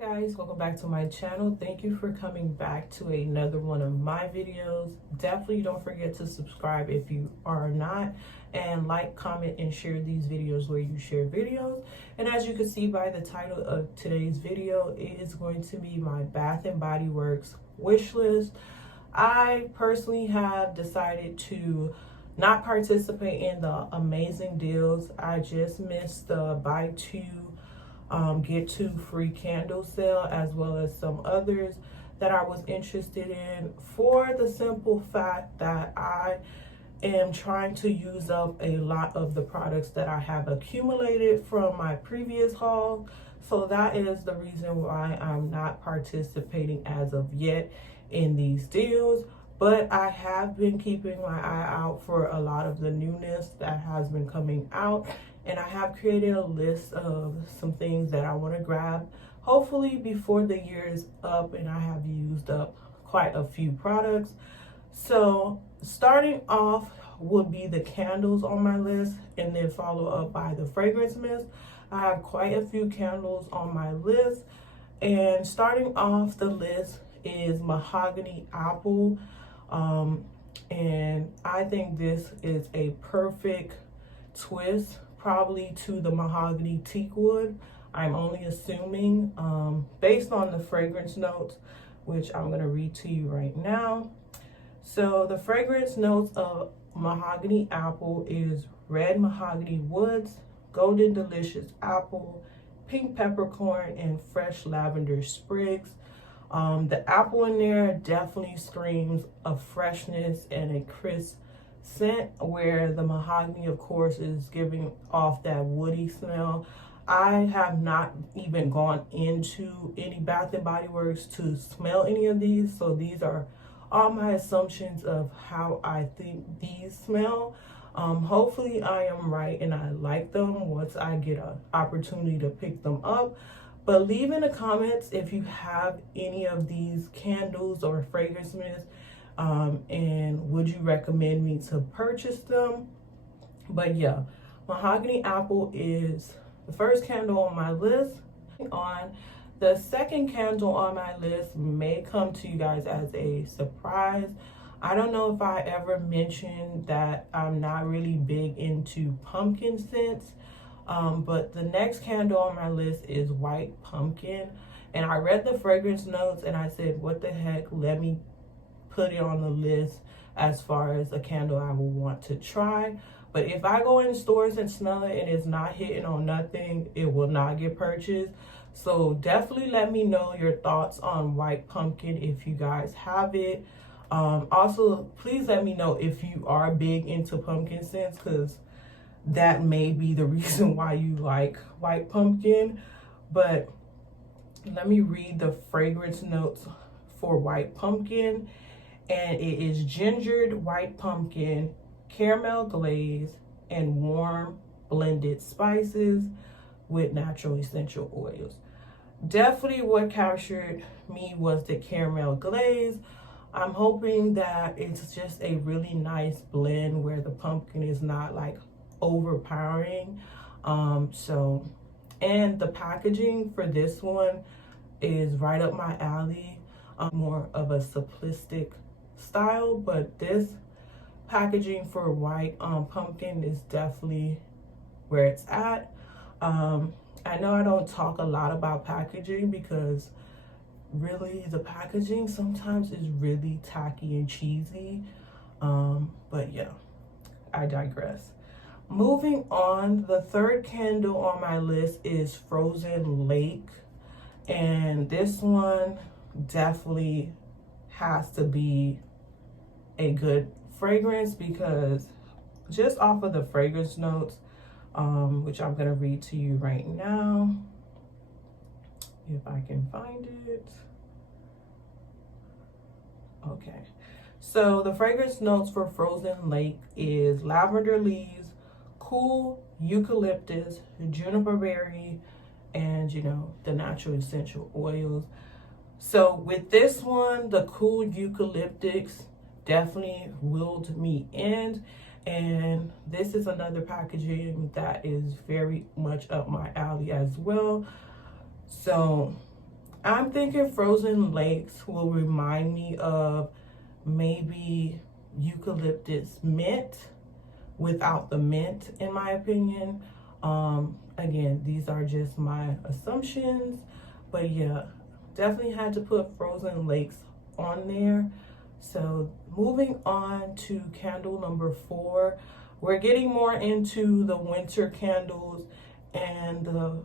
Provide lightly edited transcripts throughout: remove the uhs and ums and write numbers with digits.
Guys, welcome back to my channel. Thank you for coming back to another one of my videos. Definitely don't forget to subscribe if you are not, and like, comment, and share these videos where you share videos. And as you can see by the title of today's video, it is going to be my Bath and Body Works wish list. I personally have decided to not participate in the amazing deals. I just missed the buy two get two free candle sale, as well as some others that I was interested in, for the simple fact that I am trying to use up a lot of the products that I have accumulated from my previous haul. So that is the reason why I'm not participating as of yet in these deals. But I have been keeping my eye out for a lot of the newness that has been coming out. And I have created a list of some things that I want to grab, hopefully before the year is up and I have used up quite a few products. So starting off would be the candles on my list, and then follow up by the fragrance mist. I have quite a few candles on my list, and starting off the list is Mahogany Apple. And I think this is a perfect twist, probably to the mahogany teak wood. I'm only assuming, based on the fragrance notes, which I'm going to read to you right now. So the fragrance notes of Mahogany Apple is red mahogany woods, golden delicious apple, pink peppercorn, and fresh lavender sprigs. The apple in there definitely screams of freshness and a crisp scent, where the mahogany, of course, is giving off that woody smell. I have not even gone into any Bath and Body Works to smell any of these, so these are all my assumptions of how I think these smell. Hopefully I am right and I like them once I get an opportunity to pick them up. But leave in the comments if you have any of these candles or fragrance mists, and would you recommend me to purchase them? But yeah, Mahogany Apple is the first candle on my list. On the second candle on my list may come to you guys as a surprise. I don't know if I ever mentioned that I'm not really big into pumpkin scents. But the next candle on my list is White Pumpkin. And I read the fragrance notes and I said, what the heck, let me put it on the list as far as a candle I will want to try. But if I go in stores and smell it and it's not hitting on nothing, it will not get purchased. So definitely let me know your thoughts on White Pumpkin if you guys have it. Also, please let me know if you are big into pumpkin scents, because that may be the reason why you like White Pumpkin. But let me read the fragrance notes for White Pumpkin. And it is gingered white pumpkin, caramel glaze, and warm blended spices with natural essential oils. Definitely what captured me was the caramel glaze. I'm hoping that it's just a really nice blend where the pumpkin is not like overpowering. And the packaging for this one is right up my alley. More of a simplistic style, but this packaging for White Pumpkin is definitely where it's at. I know I don't talk a lot about packaging because really the packaging sometimes is really tacky and cheesy, but yeah, I digress. Moving on, the third candle on my list is Frozen Lake, and this one definitely has to be a good fragrance, because just off of the fragrance notes, which I'm gonna read to you right now if I can find it. Okay, so the fragrance notes for Frozen Lake is lavender leaves, cool eucalyptus, juniper berry, and the natural essential oils. So with this one, the cool eucalyptus definitely willed me in, and this is another packaging that is very much up my alley as well. So I'm thinking frozen lakes will remind me of maybe eucalyptus mint without the mint, in my opinion. Again, these are just my assumptions, but yeah, definitely had to put frozen lakes on there. So moving on to candle number 4, we're getting more into the winter candles, and the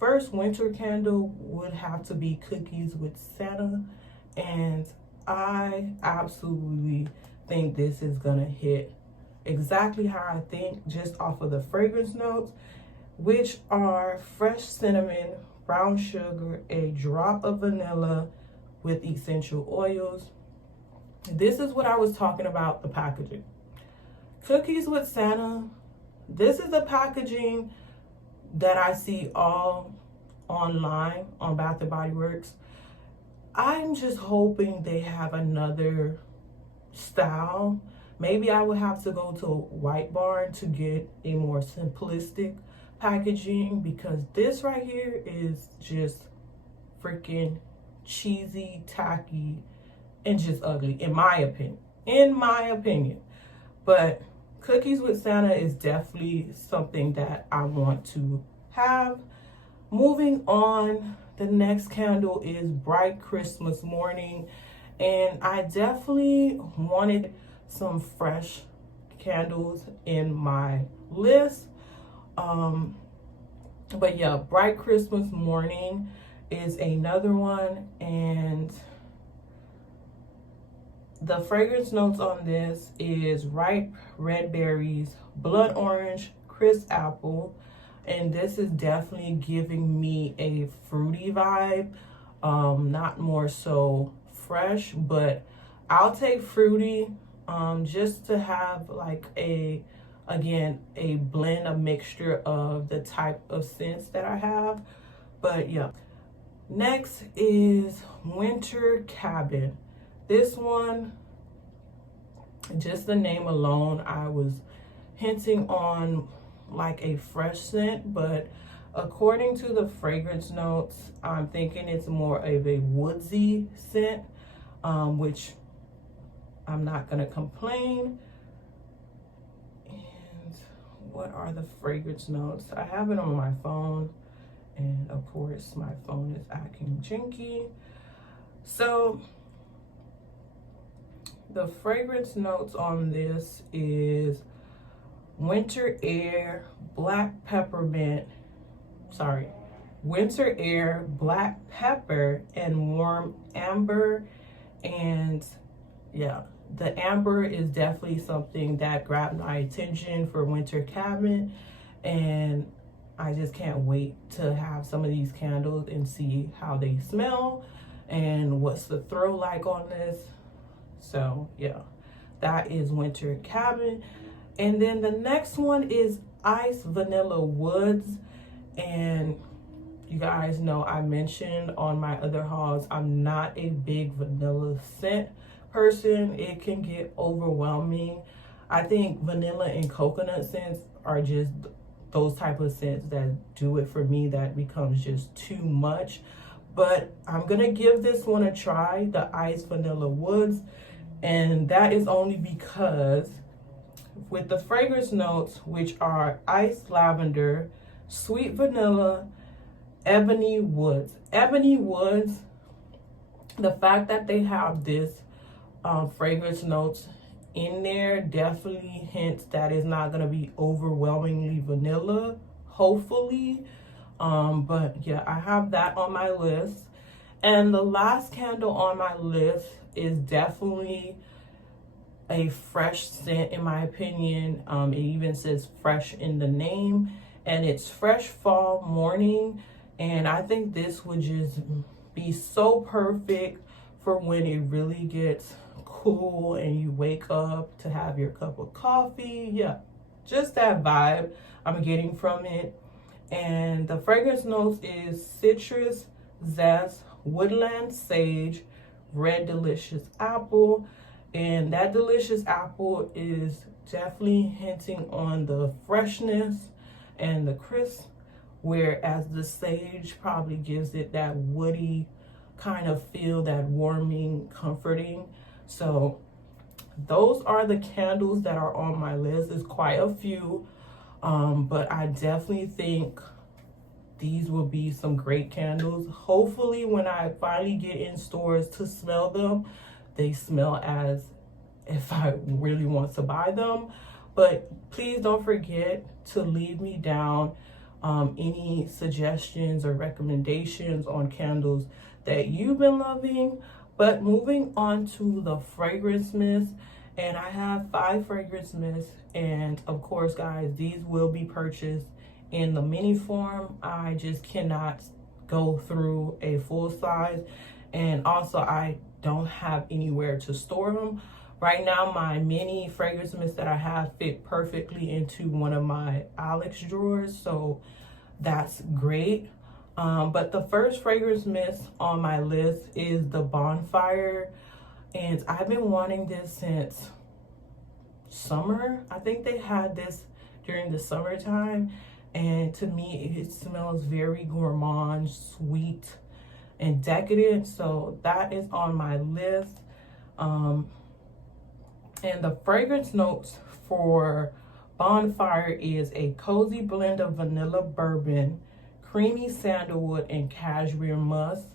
first winter candle would have to be Cookies with Santa, and I absolutely think this is gonna hit exactly how I think just off of the fragrance notes, which are fresh cinnamon, brown sugar, a drop of vanilla with essential oils. This is what I was talking about, the packaging. Cookies with Santa, this is the packaging that I see all online on Bath & Body Works. I'm just hoping they have another style. Maybe I would have to go to White Barn to get a more simplistic packaging, because this right here is just freaking cheesy, tacky, and just ugly, in my opinion. But Cookies with Santa is definitely something that I want to have. Moving on, the next candle is Bright Christmas Morning, and I definitely wanted some fresh candles in my list. But yeah, Bright Christmas Morning is another one, and the fragrance notes on this is ripe red berries, blood orange, crisp apple, and this is definitely giving me a fruity vibe, not more so fresh, but I'll take fruity, just to have like a blend, a mixture of the type of scents that I have. But yeah, next is Winter Cabin. This one, just the name alone, I was hinting on like a fresh scent, but according to the fragrance notes, I'm thinking it's more of a woodsy scent, which I'm not gonna complain. And what are the fragrance notes? I have it on my phone, and of course my phone is acting janky. So the fragrance notes on this is winter air, black peppermint, winter air, black pepper, and warm amber. And yeah, the amber is definitely something that grabbed my attention for Winter Cabin, and I just can't wait to have some of these candles and see how they smell and what's the throw like on this. So yeah, that is Winter Cabin. And then the next one is Ice Vanilla Woods. And you guys know I mentioned on my other hauls, I'm not a big vanilla scent person. It can get overwhelming. I think vanilla and coconut scents are just those type of scents that do it for me, that becomes just too much. But I'm gonna give this one a try, the Ice Vanilla Woods. And that is only because with the fragrance notes, which are ice lavender, sweet vanilla, ebony woods. Ebony woods, the fact that they have this fragrance notes in there definitely hints that it's not going to be overwhelmingly vanilla, hopefully. But yeah, I have that on my list. And the last candle on my list is definitely a fresh scent, in my opinion. It even says fresh in the name, and it's Fresh Fall Morning. And I think this would just be so perfect for when it really gets cool and you wake up to have your cup of coffee. Yeah, just that vibe I'm getting from it. And the fragrance notes is citrus, zest, woodland sage, red delicious apple. And that delicious apple is definitely hinting on the freshness and the crisp, whereas the sage probably gives it that woody kind of feel that warming, comforting. So those are the candles that are on my list. It's quite a few, but I definitely think these will be some great candles. Hopefully when I finally get in stores to smell them, they smell as if I really want to buy them. But please don't forget to leave me down any suggestions or recommendations on candles that you've been loving. But moving on to the fragrance mist, and I have 5 fragrance mists, and of course guys, these will be purchased in the mini form. I just cannot go through a full size, and also I don't have anywhere to store them. Right now, my mini fragrance mist that I have fit perfectly into one of my Alex drawers, so that's great. But the first fragrance mist on my list is the Bonfire, and I've been wanting this since summer. I think they had this during the summertime, and to me it smells very gourmand, sweet, and decadent, so that is on my list. And the fragrance notes for Bonfire is a cozy blend of vanilla bourbon, creamy sandalwood, and cashmere musk.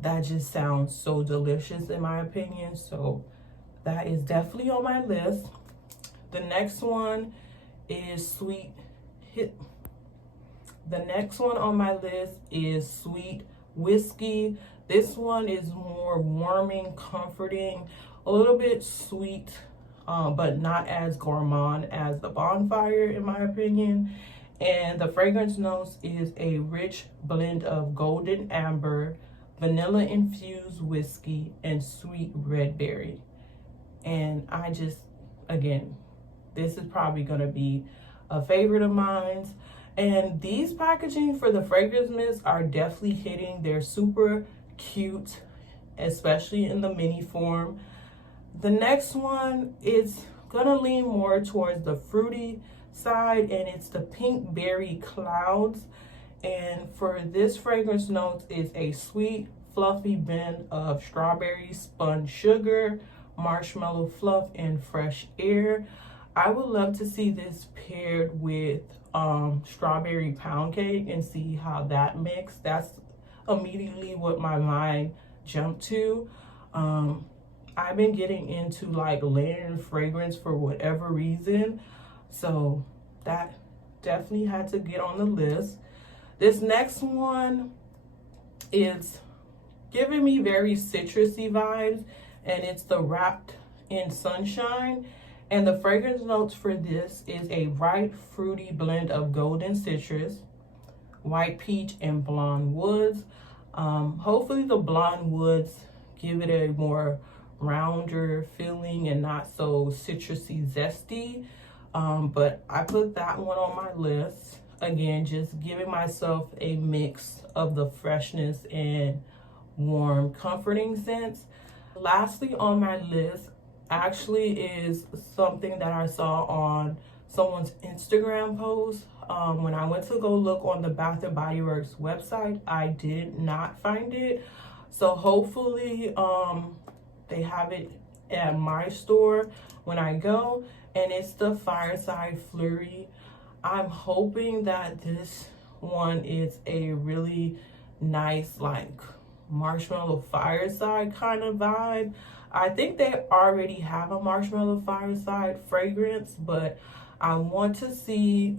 That just sounds so delicious in my opinion, so that is definitely on my list. The next one is sweet The next one on my list is Sweet Whiskey. This one is more warming, comforting, a little bit sweet, but not as gourmand as the Bonfire in my opinion. And the fragrance notes is a rich blend of golden amber, vanilla infused whiskey, and sweet red berry. And I just, again, this is probably gonna be a favorite of mine. And these packaging for the fragrance mist are definitely hitting. They're super cute, especially in the mini form. The next one is gonna lean more towards the fruity side, and it's the Pink Berry Clouds. And for this fragrance notes is a sweet, fluffy blend of strawberry spun sugar, marshmallow fluff, and fresh air. I would love to see this paired with strawberry pound cake and see how that mix. That's immediately what my mind jumped to. I've been getting into like layering fragrance for whatever reason, so that definitely had to get on the list. This next one is giving me very citrusy vibes, and it's the Wrapped in Sunshine. And the fragrance notes for this is a ripe, fruity blend of golden citrus, white peach, and blonde woods. Hopefully the blonde woods give it a more rounder feeling and not so citrusy, zesty. But I put that one on my list. Again, just giving myself a mix of the freshness and warm, comforting scents. Lastly on my list actually is something that I saw on someone's Instagram post. When I went to go look on the Bath & Body Works website, I did not find it. So hopefully they have it at my store when I go, and it's the Fireside Flurry. I'm hoping that this one is a really nice like marshmallow fireside kind of vibe. I think they already have a marshmallow fireside fragrance, but I want to see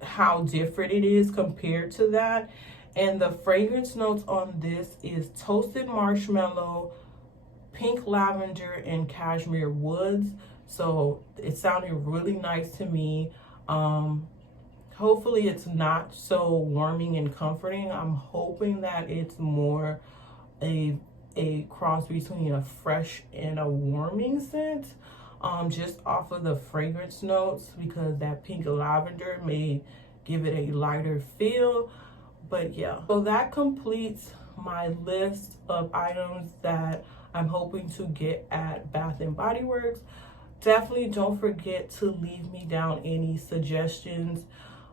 how different it is compared to that. And the fragrance notes on this is toasted marshmallow, pink lavender, and cashmere woods. So it sounded really nice to me. Hopefully it's not so warming and comforting. I'm hoping that it's more a cross between a fresh and a warming scent, just off of the fragrance notes, because that pink lavender may give it a lighter feel. But yeah, so that completes my list of items that I'm hoping to get at Bath & Body Works. Definitely don't forget to leave me down any suggestions.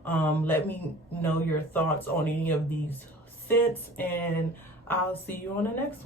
Let me know your thoughts on any of these scents, and I'll see you on the next one.